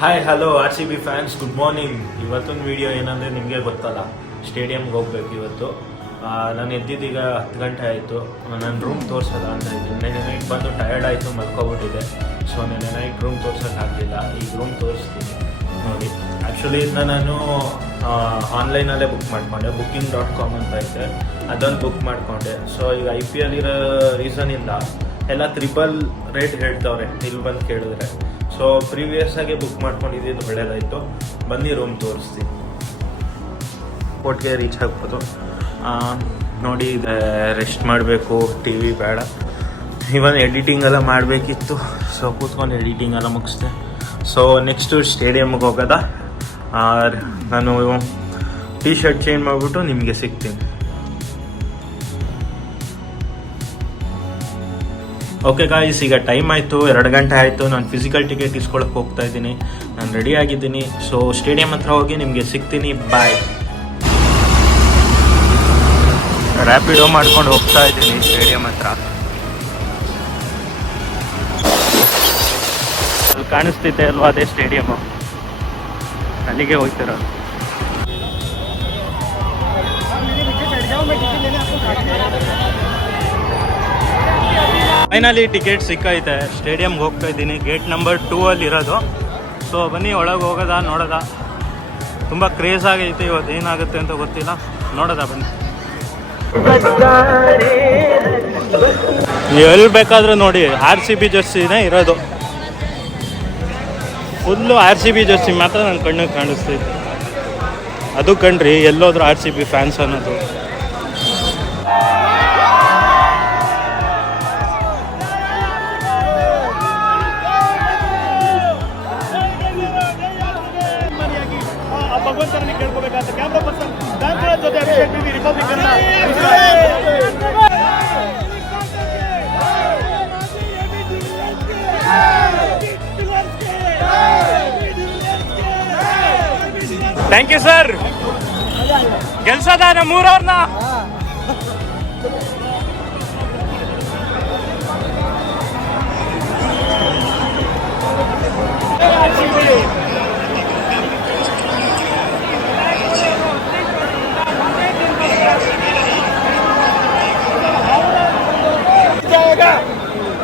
Hi hello R C B fans, good morning. ಇವತ್ತೊಂದು video ಏನಂದರೆ ನಿಮಗೆ ಗೊತ್ತಲ್ಲ, ಸ್ಟೇಡಿಯಮ್ಗೆ ಹೋಗ್ಬೇಕು ಇವತ್ತು. ನಾನು ಎದ್ದಿದ್ದೀಗ 10 ಗಂಟೆ ಆಯಿತು. ನನ್ನ ರೂಮ್ ತೋರಿಸೋದ ಅಂತ ಇದ್ದೀನಿ. ನೆನ್ನೆ ನೈಟ್ ಬಂದು ಟಯರ್ಡ್ ಆಯಿತು, ಮಲ್ಕೊಬಿಟ್ಟಿದೆ. ಸೊ ನೆನ್ನೆ ನೈಟ್ ರೂಮ್ ತೋರ್ಸೋಕ್ಕಾಗಲಿಲ್ಲ. ಈಗ ರೂಮ್ ತೋರಿಸ್ತೀನಿ ನೋಡಿ. ಆ್ಯಕ್ಚುಲಿ ಇದನ್ನ ನಾನು ಆನ್ಲೈನಲ್ಲೇ ಬುಕ್ ಮಾಡಿಕೊಂಡೆ. booking.com ಅಂತ ಐತೆ, ಅದನ್ನು ಬುಕ್ ಮಾಡಿಕೊಂಡೆ. ಸೊ ಈಗ IPL ಇರೋ ರೀಸನಿಂದ ಎಲ್ಲ ತ್ರಿಬಲ್ ರೇಟ್ ಹೇಳ್ತವ್ರೆ ಇಲ್ಲಿ ಬಂದು ಕೇಳಿದ್ರೆ. ಸೊ ಪ್ರೀವಿಯಸ್ ಆಗಿ ಬುಕ್ ಮಾಡ್ಕೊಂಡಿದ್ದು ಒಳ್ಳೇದಾಯಿತು. ಬನ್ನಿ ರೂಮ್ ತೋರಿಸ್ತೀನಿ. ಕೋರ್ಟ್ಗೆ ರೀಚ್ ಆಗ್ಬೋದು. ನೋಡಿ, ರೆಸ್ಟ್ ಮಾಡಬೇಕು, ಟಿ ವಿ ಬೇಡ. ಇವನ್ ಎಡಿಟಿಂಗ್ ಎಲ್ಲ ಮಾಡಬೇಕಿತ್ತು. ಸೊ ಕೂತ್ಕೊಂಡು ಎಡಿಟಿಂಗ್ ಎಲ್ಲ ಮುಗಿಸ್ದೆ. ಸೊ ನೆಕ್ಸ್ಟು ಸ್ಟೇಡಿಯಮ್ಗೆ ಹೋಗೋದ. ನಾನು ಟೀ ಶರ್ಟ್ ಚೇಂಜ್ ಮಾಡಿಬಿಟ್ಟು ನಿಮಗೆ ಸಿಗ್ತೀನಿ. ಓಕೆ ಗಾಯ್ಸ್, ಈಗ ಟೈಮ್ ಆಯಿತು, 2 ಗಂಟೆ ಆಯಿತು. ನಾನು ಫಿಸಿಕಲ್ ಟಿಕೆಟ್ ಇಸ್ಕೊಳಕ್ಕೆ ಹೋಗ್ತಾ ಇದ್ದೀನಿ. ನಾನು ರೆಡಿ ಆಗಿದ್ದೀನಿ. ಸೊ ಸ್ಟೇಡಿಯಂ ಹತ್ರ ಹೋಗಿ ನಿಮಗೆ ಸಿಗ್ತೀನಿ. ಬಾಯ್. ರ್ಯಾಪಿಡೋ ಮಾಡ್ಕೊಂಡು ಹೋಗ್ತಾ ಇದ್ದೀನಿ ಸ್ಟೇಡಿಯಂ ಹತ್ರ. ಅಲ್ಲಿ ಕಾಣಿಸ್ತಿದೆ ಅಲ್ವಾ, ಅದೇ ಸ್ಟೇಡಿಯಮ್ಮು. ಅಲ್ಲಿಗೆ ಹೋಗ್ತಿರೋದು. Finally ticket ಸಿಕ್ಕೈತೆ. ಸ್ಟೇಡಿಯಮ್ಗೆ ಹೋಗ್ತಾ ಇದ್ದೀನಿ. ಗೇಟ್ ನಂಬರ್ 2 ಅಲ್ಲಿ ಇರೋದು. ಸೊ ಬನ್ನಿ, ಒಳಗೆ ಹೋಗೋದ, ನೋಡೋದ. ತುಂಬ ಕ್ರೇಜ್ ಆಗೈತೆ ಇವತ್ತು. ಏನಾಗುತ್ತೆ ಅಂತ ಗೊತ್ತಿಲ್ಲ, ನೋಡೋದ ಬನ್ನಿ. ನೀವು ಎಲ್ಲಿ ಬೇಕಾದರೂ ನೋಡಿ, RCB ಜರ್ಸಿನೇ ಇರೋದು. ಫುಲ್ಲು RCB ಜರ್ಸಿ ಮಾತ್ರ ನನ್ನ ಕಣ್ಣಿಗೆ ಕಾಣಿಸ್ತೈತೆ. ಅದು ಕಣ್ರಿ, ಎಲ್ಲೋದ್ರೂ RCB ಫ್ಯಾನ್ಸ್ ಅನ್ನೋದು. ಭಗವಂತರನ್ನು ಕೇಳ್ಕೋಬೇಕಂತ ಕ್ಯಾಮ್ರಾ ಪರ್ಸನ್ ದಾಸರಾಜ್ ಜೊತೆ Abhishek TV republican. Thank you sir. ಗೆಲ್ಸದ ನಮ್ಮೂರವ್ರನ್ನ.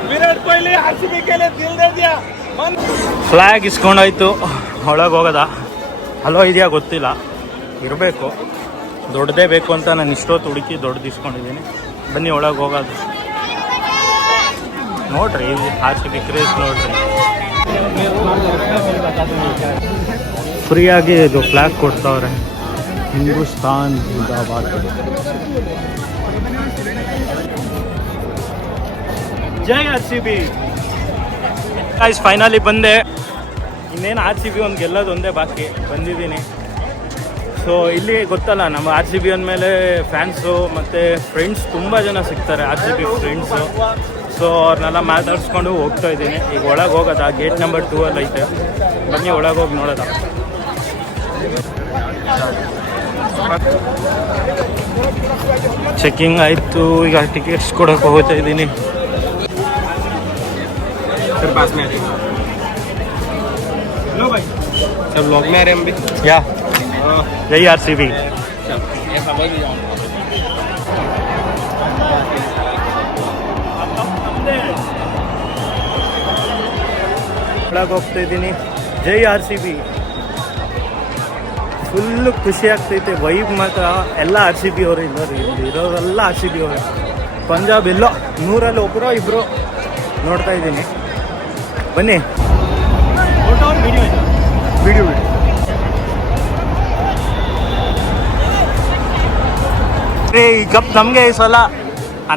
ವಿರಾಟ್ ಕೊಹ್ಲಿ RCB के लिए दिल दे दिया. ಫ್ಲಾಗ್ ಇಸ್ಕೊಂಡಾಯ್ತು. ಒಳಗೆ ಹೋಗೋದ. ಹಲೋ ಇದೆಯಾ ಗೊತ್ತಿಲ್ಲ, ಇರಬೇಕು. ದೊಡ್ಡದೇ ಬೇಕು ಅಂತ ನಾನು ಇಷ್ಟೊತ್ತು ಹುಡುಕಿ ದೊಡ್ಡದು ಇಸ್ಕೊಂಡಿದ್ದೀನಿ. ಬನ್ನಿ ಒಳಗೆ ಹೋಗೋದು. ನೋಡ್ರಿ RCB ಕ್ರೇಜ್ ನೋಡ್ರಿ. ಫ್ರೀಯಾಗಿ ಇದು ಫ್ಲಾಗ್ ಕೊಡ್ತಾವ್ರೆ. ಹಿಂದೂಸ್ತಾನ್ ಜಿಂದಾಬಾದ್. ಜೈ RCB. ಗೈಸ್ ಫೈನಲಿ ಬಂದೆ. ಇನ್ನೇನು RCB ಒಂದು ಗೆಲ್ಲೋದು ಒಂದೇ ಬಾಕಿ. ಬಂದಿದ್ದೀನಿ. ಸೊ ಇಲ್ಲಿ ಗೊತ್ತಲ್ಲ, ನಮ್ಮ RCB ಅಂದಮೇಲೆ ಫ್ಯಾನ್ಸು ಮತ್ತು ಫ್ರೆಂಡ್ಸ್ ತುಂಬ ಜನ ಸಿಗ್ತಾರೆ, RCB ಫ್ರೆಂಡ್ಸು. ಸೊ ಅವ್ರನ್ನೆಲ್ಲ ಮಾತಾಡ್ಸ್ಕೊಂಡು ಹೋಗ್ತಾ ಇದ್ದೀನಿ. ಈಗ ಒಳಗೆ ಹೋಗೋದ. ಗೇಟ್ ನಂಬರ್ 2 ಅಲ್ಲಿ ಐತೆ. ಬನ್ನಿ ಒಳಗೆ ಹೋಗಿ ನೋಡೋದ. ಚೆಕ್ಕಿಂಗ್ ಆಯಿತು. ಈಗ ಟಿಕೆಟ್ಸ್ ಕೊಡೋಕೆ ಹೋಗ್ತಾ ಇದ್ದೀನಿ. पास में हेलो भाई, सब लोग में आ रहे हैं हम भी. या जय RCB. ಒಳಗೆ ಹೋಗ್ತಾ ಇದ್ದೀನಿ. ಜೈ RCB. ಫುಲ್ಲು ಖುಷಿ ಆಗ್ತೈತೆ. ವೈಬ್ ಮಾತ್ರ ಎಲ್ಲ RCB ಅವರು ಇರೋರೆಲ್ಲ RCB ಅವರೇ. ಪಂಜಾಬ್ ಎಲ್ಲೋ 100ರಲ್ಲಿ ಒಬ್ಬರೋ ಇಬ್ಬರು ನೋಡ್ತಾ ಇದ್ದೀನಿ. ಬನ್ನಿ. ವಿಡಿಯೋ ಈ ಕಪ್ ನಮಗೆ ಈ ಸಲ.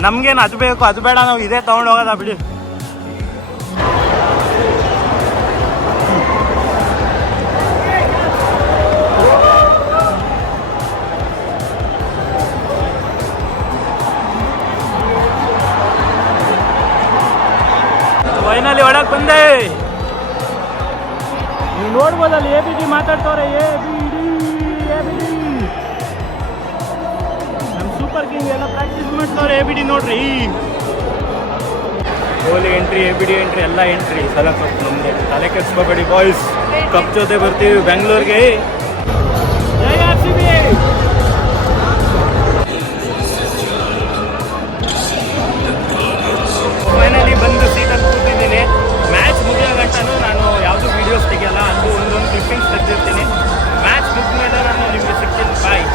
ನಮ್ಗೇನು ಅದು ಬೇಕು ಅದು ಬೇಡ, ನಾವು ಇದೇ ತೊಗೊಂಡು ಹೋಗೋದ ಬಿಡಿ. ಫೈನಲಿ ಒಳಗೆ ಬಂದೆ. ನೀವು ನೋಡ್ಬೋದಲ್ಲಿ ABD ಮಾತಾಡ್ತವ್ರೆ. ABD ನಮ್ಮ ಸೂಪರ್ ಕಿಂಗ್ ಎಲ್ಲ ಪ್ರಾಕ್ಟೀಸ್ ಮಾಡ್ತವ್ರೆ. ABD ನೋಡ್ರಿ. ಕೊಹ್ಲಿ ಎಂಟ್ರಿ, ABD ಎಂಟ್ರಿ, ಎಲ್ಲ ಎಂಟ್ರಿ. ಸಲ ಕಪ್ ನಮ್ಮದೇ, ತಲೆ ಕೆಡಿಸ್ಕೋಬೇಡಿ ಬಾಯ್ಸ್. ಕಪ್ ಜೊತೆ ಬರ್ತೀವಿ ಬೆಂಗಳೂರಿಗೆ. ಜೈ RCB. ಫೈನಲಿ ಬಂದು ಸೀಟಲ್ಲಿ ಕೂತಿದ್ದೀನಿ. ಮ್ಯಾಚ್ ಮುಗಿಯೋ ಗಂಟನೂ ನಾನು ಯಾವುದೂ ವೀಡಿಯೋಸ್ ತೆಗಿಯಲ್ಲ, ಅದು ಒಂದೊಂದು ಕ್ಲಿಪ್ಪಿಂಗ್ಸ್ ತೆಗೆದಿರ್ತೀನಿ. ಮ್ಯಾಚ್ ಮುಗಿದ ಮೇಲೆ ನಾನು ನಿಮಗೆ ಸಿಗ್ತೀನಿ. ಬಾಯ್.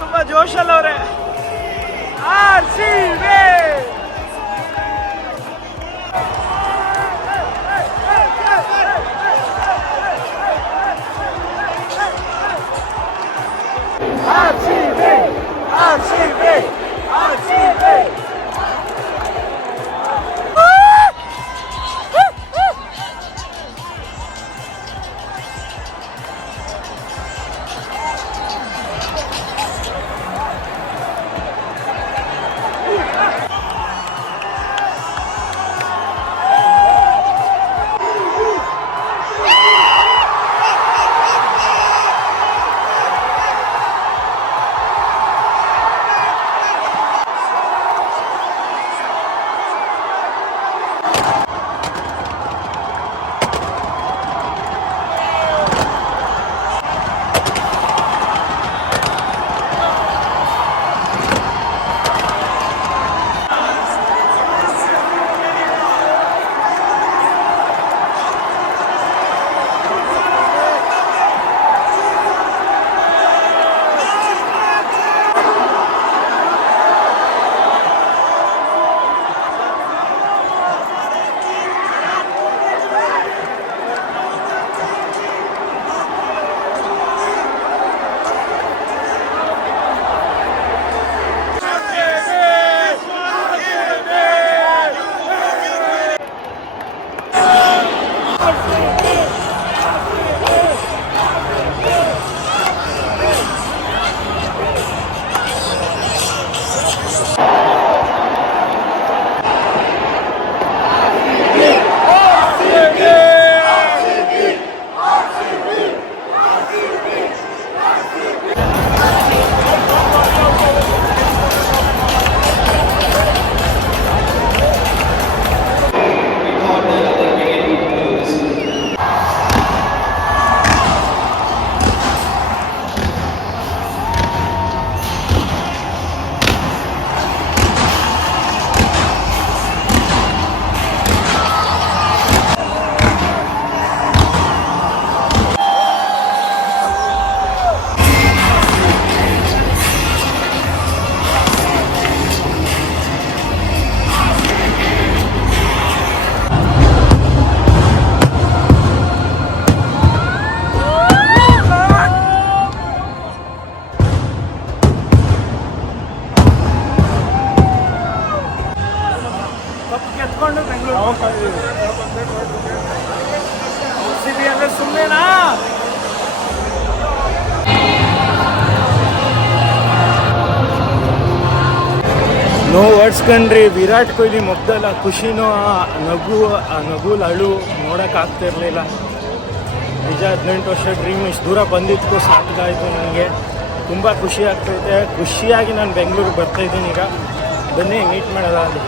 ತುಂಬಾ ಜೋಶಲ್ಲವ್ರೆ. RCB. ಎತ್ಕೊಂಡು ಬೆಂಗಳೂರು RCB ಅಂದ್ರೆ ಸುಮ್ಮನೆನಾ? ನೋ ವರ್ಡ್ಸ್ ಕಣ್ರಿ. ವಿರಾಟ್ ಕೊಹ್ಲಿ ಮುಗ್ದಲ್ಲ ಖುಷಿನೂ, ಆ ನಗು, ಆ ನಗುಲ್ ಅಳು ನೋಡೋಕ್ಕಾಗ್ತಿರ್ಲಿಲ್ಲ. ನಿಜ 18 ವರ್ಷ ಡ್ರೀಮ್ ಇಷ್ಟು ದೂರ ಬಂದಿದ್ದಕ್ಕೂ ಸಾಕಾಯಿತು ನನಗೆ. ತುಂಬ ಖುಷಿ ಆಗ್ತೈತೆ. ಖುಷಿಯಾಗಿ ನಾನು ಬೆಂಗಳೂರಿಗೆ ಬರ್ತಾಯಿದ್ದೀನಿ ಈಗ. ಬನ್ನಿ ಮೀಟ್ ಮಾಡೋದ ಅಲ್ಲಿ.